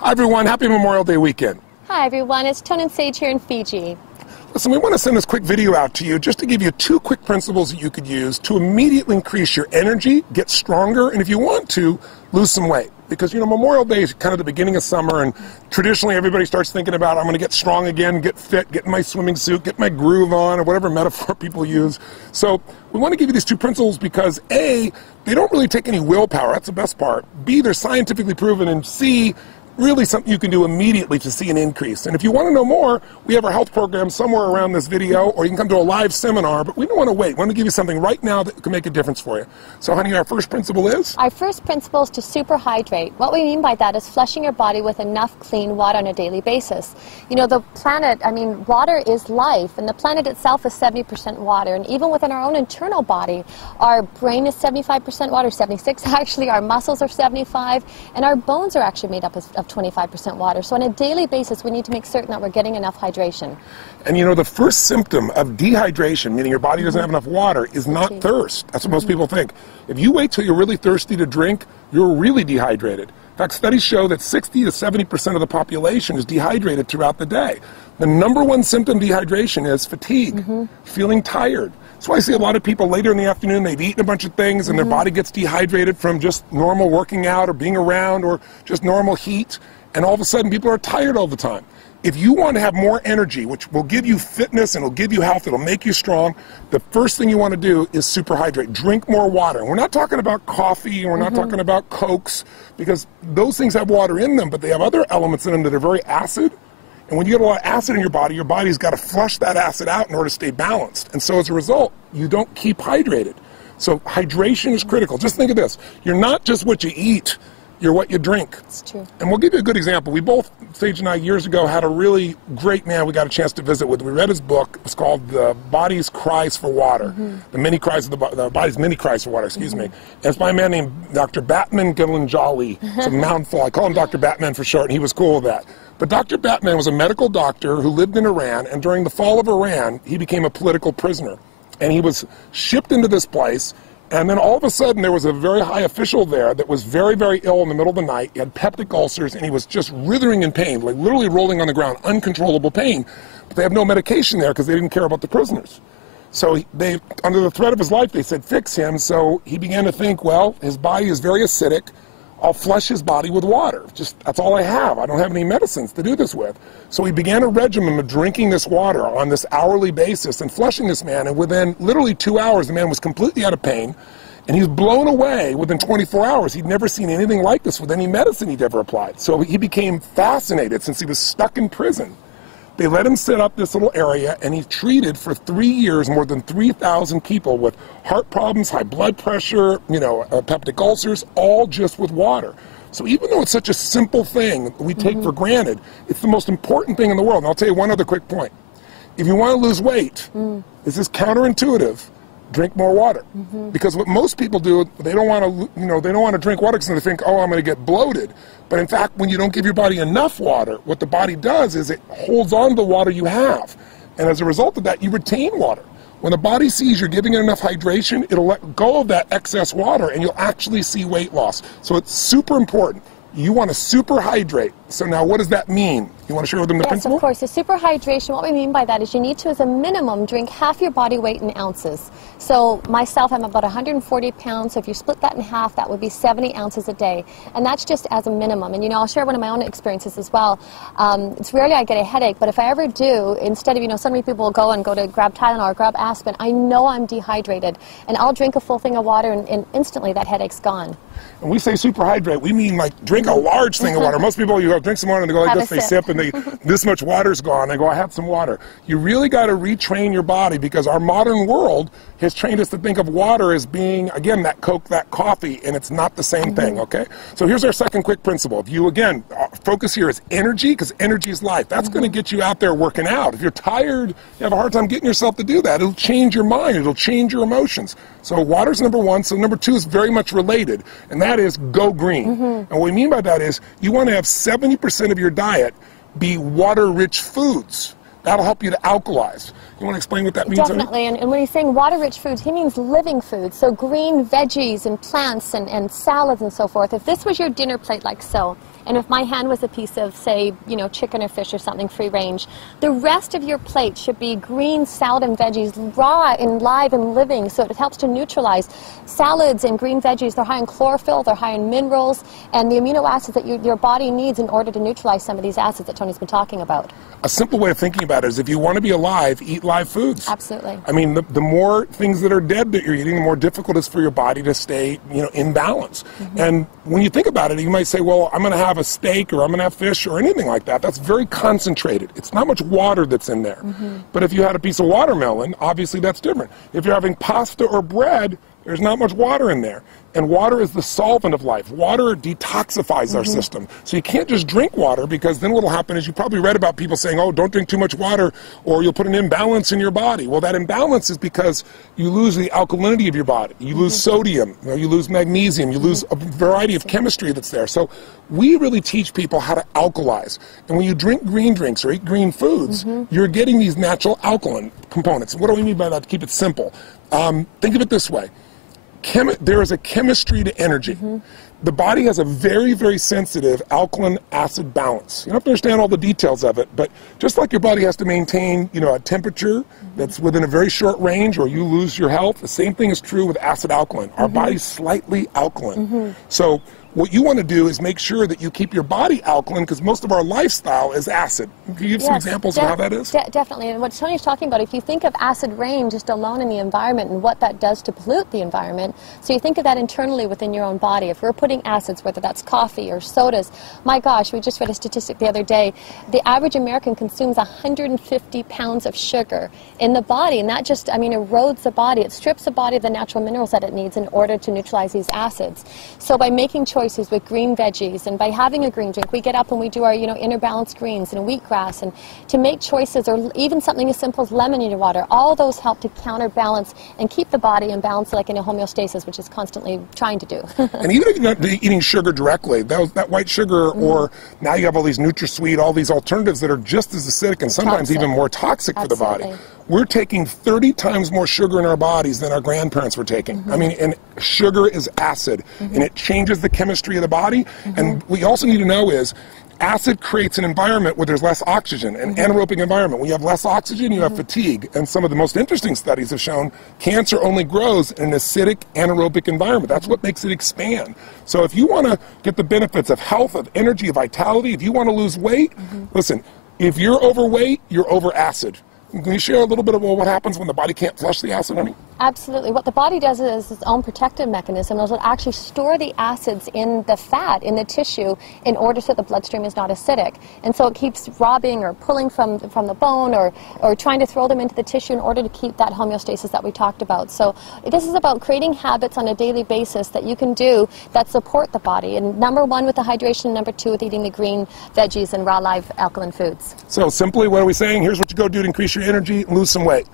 Hi everyone, happy Memorial Day weekend. Hi everyone, it's Tone and Sage here in Fiji. Listen, we want to send this quick video out to you just to give you 2 quick principles that you could use to immediately increase your energy, get stronger, and if you want to, lose some weight. Because, you know, Memorial Day is kind of the beginning of summer, and traditionally everybody starts thinking about, I'm going to get strong again, get fit, get in my swimming suit, get my groove on, or whatever metaphor people use. So we want to give you these 2 principles because A, they don't really take any willpower, that's the best part. B, they're scientifically proven, and C, really something you can do immediately to see an increase. And if you want to know more, we have our health program somewhere around this video, or you can come to a live seminar, but we don't want to wait. We want to give you something right now that can make a difference for you. So honey, our first principle is? Our first principle is to super hydrate. What we mean by that is flushing your body with enough clean water on a daily basis. You know, the planet, water is life, and the planet itself is 70% water, and even within our own internal body, our brain is 75% water, 76 actually, our muscles are 75, and our bones are actually made up of 25% water. So on a daily basis, we need to make certain that we're getting enough hydration. And you know, the first symptom of dehydration, meaning your body doesn't have enough water, is not thirst. That's what most people think. If you wait till you're really thirsty to drink, you're really dehydrated. In fact, studies show that 60 to 70% of the population is dehydrated throughout the day. The number 1 symptom of dehydration is fatigue, feeling tired. That's why I see a lot of people later in the afternoon, they've eaten a bunch of things and their body gets dehydrated from just normal working out or being around or just normal heat, and all of a sudden people are tired all the time. If you want to have more energy, which will give you fitness and will give you health, it'll make you strong, the first thing you want to do is super hydrate. Drink more water. And we're not talking about coffee, and we're not talking about Cokes, because those things have water in them, but they have other elements in them that are very acid. And when you get a lot of acid in your body's got to flush that acid out in order to stay balanced. And so as a result, you don't keep hydrated. So hydration is critical. Just think of this. You're not just what you eat, you're what you drink. It's true. And we'll give you a good example. We both, Sage and I, years ago, had a really great man we got a chance to visit with. We read his book. It's called The Body's Cries for Water. The Body's Many Cries for Water, excuse me. And it's by a man named Dr. Batman Gilanjali. It's a mouthful. I call him Dr. Batman for short, and he was cool with that. But Dr. Batman was a medical doctor who lived in Iran, and during the fall of Iran, he became a political prisoner. And he was shipped into this place, and then all of a sudden there was a very high official there that was very, very ill in the middle of the night. He had peptic ulcers, and he was just writhing in pain, like literally rolling on the ground, uncontrollable pain. But they have no medication there because they didn't care about the prisoners. So they, under the threat of his life, they said, fix him. So he began to think, well, his body is very acidic. I'll flush his body with water. Just, that's all I have. I don't have any medicines to do this with. So he began a regimen of drinking this water on this hourly basis and flushing this man. And within literally 2 hours, the man was completely out of pain. And he was blown away within 24 hours. He'd never seen anything like this with any medicine he'd ever applied. So he became fascinated since he was stuck in prison. They let him set up this little area, and he treated for 3 years more than 3,000 people with heart problems, high blood pressure, peptic ulcers, all just with water. So even though it's such a simple thing we take for granted, it's the most important thing in the world. And I'll tell you one other quick point. If you want to lose weight, this is counterintuitive. Drink more water, because what most people do, they don't want to drink water because they think, oh, I'm going to get bloated. But in fact, when you don't give your body enough water, what the body does is it holds on to the water you have, and as a result of that, you retain water. When the body sees you're giving it enough hydration, it'll let go of that excess water, and you'll actually see weight loss. So it's super important. You want to super hydrate. So now what does that mean? You want to share with them the principle? Yes, of course. The super hydration, what we mean by that is you need to, as a minimum, drink half your body weight in ounces. So myself, I'm about 140 pounds, so if you split that in half, that would be 70 ounces a day. And that's just as a minimum. And I'll share one of my own experiences as well. It's rarely I get a headache, but if I ever do, instead of, so many people will go to grab Tylenol or grab aspirin, I know I'm dehydrated. And I'll drink a full thing of water, and instantly that headache's gone. When we say super hydrate, we mean like drink a large thing of water. Most people, you drink some water and they go like this, they sip and this much water's gone. They go, I have some water. You really got to retrain your body, because our modern world has trained us to think of water as being, again, that Coke, that coffee, and it's not the same thing, okay? So here's our second quick principle. If you, again, focus here is energy, because energy is life. That's going to get you out there working out. If you're tired, you have a hard time getting yourself to do that. It'll change your mind. It'll change your emotions. So water's number 1. So number 2 is very much related, and that is go green. And what we mean by that is you want to have 70% of your diet be water-rich foods. That'll help you to alkalize. You want to explain what that means? Definitely, and when he's saying water-rich foods, he means living foods, so green veggies and plants and salads and so forth. If this was your dinner plate like so, and if my hand was a piece of, say, you know, chicken or fish or something free range, the rest of your plate should be green salad and veggies, raw and live and living, so it helps to neutralize. Salads and green veggies, they're high in chlorophyll, they're high in minerals, and the amino acids that your body needs in order to neutralize some of these acids that Tony's been talking about. A simple way of thinking about it is if you want to be alive, eat live foods. Absolutely. I mean, the more things that are dead that you're eating, the more difficult it is for your body to stay, you know, in balance. And when you think about it, you might say, well, I'm going to have a steak or I'm going to have fish or anything like that. That's very concentrated. It's not much water that's in there. But if you had a piece of watermelon, obviously that's different. If you're having pasta or bread, there's not much water in there. And water is the solvent of life. Water detoxifies our system. So you can't just drink water, because then what will happen is, you probably read about people saying, oh, don't drink too much water or you'll put an imbalance in your body. Well, that imbalance is because you lose the alkalinity of your body. You lose sodium, you lose magnesium, you lose a variety of chemistry that's there. So we really teach people how to alkalize. And when you drink green drinks or eat green foods, you're getting these natural alkaline components. What do we mean by that, to keep it simple? Think of it this way. There is a chemistry to energy. The body has a very, very sensitive alkaline-acid balance. You don't have to understand all the details of it, but just like your body has to maintain, you know, a temperature that's within a very short range, or you lose your health, the same thing is true with acid-alkaline. Our body's slightly alkaline. So what you want to do is make sure that you keep your body alkaline, because most of our lifestyle is acid. Can you give some examples of how that is? Definitely. And what Tony's talking about, if you think of acid rain just alone in the environment and what that does to pollute the environment, so you think of that internally within your own body. If we're putting acids, whether that's coffee or sodas, my gosh, we just read a statistic the other day, the average American consumes 150 pounds of sugar in the body, and that just, I mean, erodes the body. It strips the body of the natural minerals that it needs in order to neutralize these acids. So by making choices with green veggies and by having a green drink, we get up and we do our, you know, inner balanced greens and wheatgrass, and to make choices, or even something as simple as lemon in your water, all those help to counterbalance and keep the body in balance, like in a homeostasis, which is constantly trying to do. And even if you're not eating sugar directly, that white sugar, or now you have all these NutraSweet, all these alternatives that are just as acidic and sometimes even more toxic for the body. We're taking 30 times more sugar in our bodies than our grandparents were taking. I mean, and sugar is acid, and it changes the chemistry of the body. And what you also need to know is, acid creates an environment where there's less oxygen, an anaerobic environment. When you have less oxygen, you have fatigue. And some of the most interesting studies have shown cancer only grows in an acidic anaerobic environment. That's what makes it expand. So if you want to get the benefits of health, of energy, of vitality, if you want to lose weight, listen, if you're overweight, you're over acid. Can you share a little bit about what happens when the body can't flush the acid, honey? Absolutely. What the body does is its own protective mechanism. It'll actually store the acids in the fat, in the tissue, in order so the bloodstream is not acidic. And so it keeps robbing or pulling from the bone, or trying to throw them into the tissue in order to keep that homeostasis that we talked about. So this is about creating habits on a daily basis that you can do that support the body. And number one with the hydration, number two with eating the green veggies and raw live alkaline foods. So simply, what are we saying? Here's what you go do to increase your energy and lose some weight.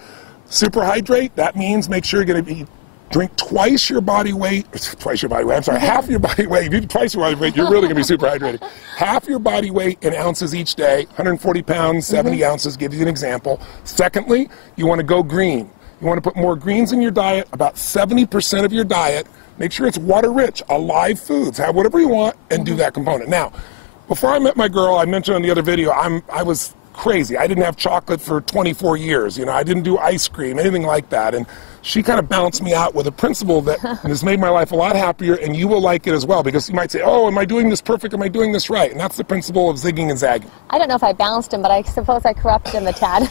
Super hydrate, that means make sure you're going to drink twice your body weight, I'm sorry, half your body weight. If you do twice your body weight, you're really going to be super hydrated. Half your body weight in ounces each day, 140 pounds, 70 ounces, give you an example. Secondly, you want to go green. You want to put more greens in your diet, about 70% of your diet. Make sure it's water-rich, alive foods. Have whatever you want and do that component. Now, before I met my girl, I mentioned on the other video, I was crazy. I didn't have chocolate for 24 years. You know, I didn't do ice cream, anything like that. And she kind of balanced me out with a principle that has made my life a lot happier, and you will like it as well, because you might say, oh, am I doing this perfect? Am I doing this right? And that's the principle of zigging and zagging. I don't know if I balanced him, but I suppose I corrupted him a tad.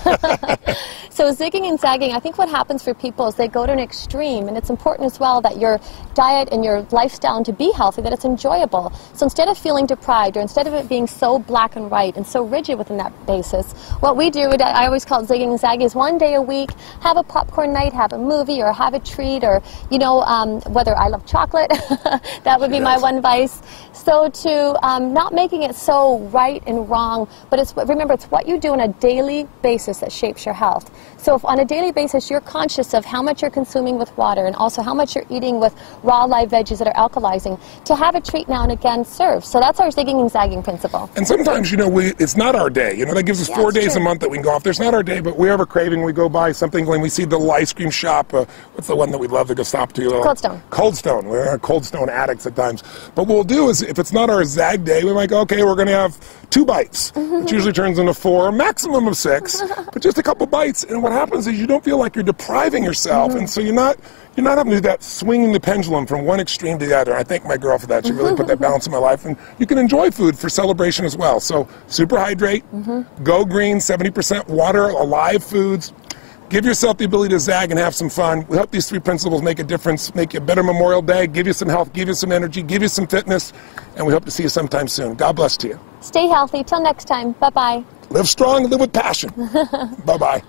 So zigging and zagging, I think what happens for people is they go to an extreme, and it's important as well that your diet and your lifestyle, and to be healthy, that it's enjoyable. So instead of feeling deprived, or instead of it being so black and white and so rigid within that basis, what we do, I always call it zigging and zagging, is one day a week, have a popcorn night, have a movie, movie or have a treat, or, you know, whether I love chocolate, that would be my one vice. So to not making it so right and wrong, but remember, it's what you do on a daily basis that shapes your health. So if on a daily basis you're conscious of how much you're consuming with water and also how much you're eating with raw live veggies that are alkalizing, to have a treat now and again serves. So that's our zigging and zagging principle. And sometimes, you know, it's not our day. You know, that gives us 4 days a month that we can go off. There's not our day, but we have a craving. We go buy something when we see the little ice cream shop. What's the one that we love to go stop to? Cold Stone. Cold Stone. We're Cold Stone addicts at times. But what we'll do is, if it's not our zag day, we might go, okay, we're going to have 2 bites, which usually turns into 4, maximum of 6, but just a couple bites. And what happens is you don't feel like you're depriving yourself, and so you're not having to do that swinging the pendulum from one extreme to the other. I thank my girl for that. She really put that balance in my life. And you can enjoy food for celebration as well. So super hydrate, go green, 70% water, alive foods. Give yourself the ability to zag and have some fun. We hope these 3 principles make a difference, make you a better Memorial Day, give you some health, give you some energy, give you some fitness, and we hope to see you sometime soon. God bless to you. Stay healthy. Till next time. Bye-bye. Live strong, live with passion. Bye-bye.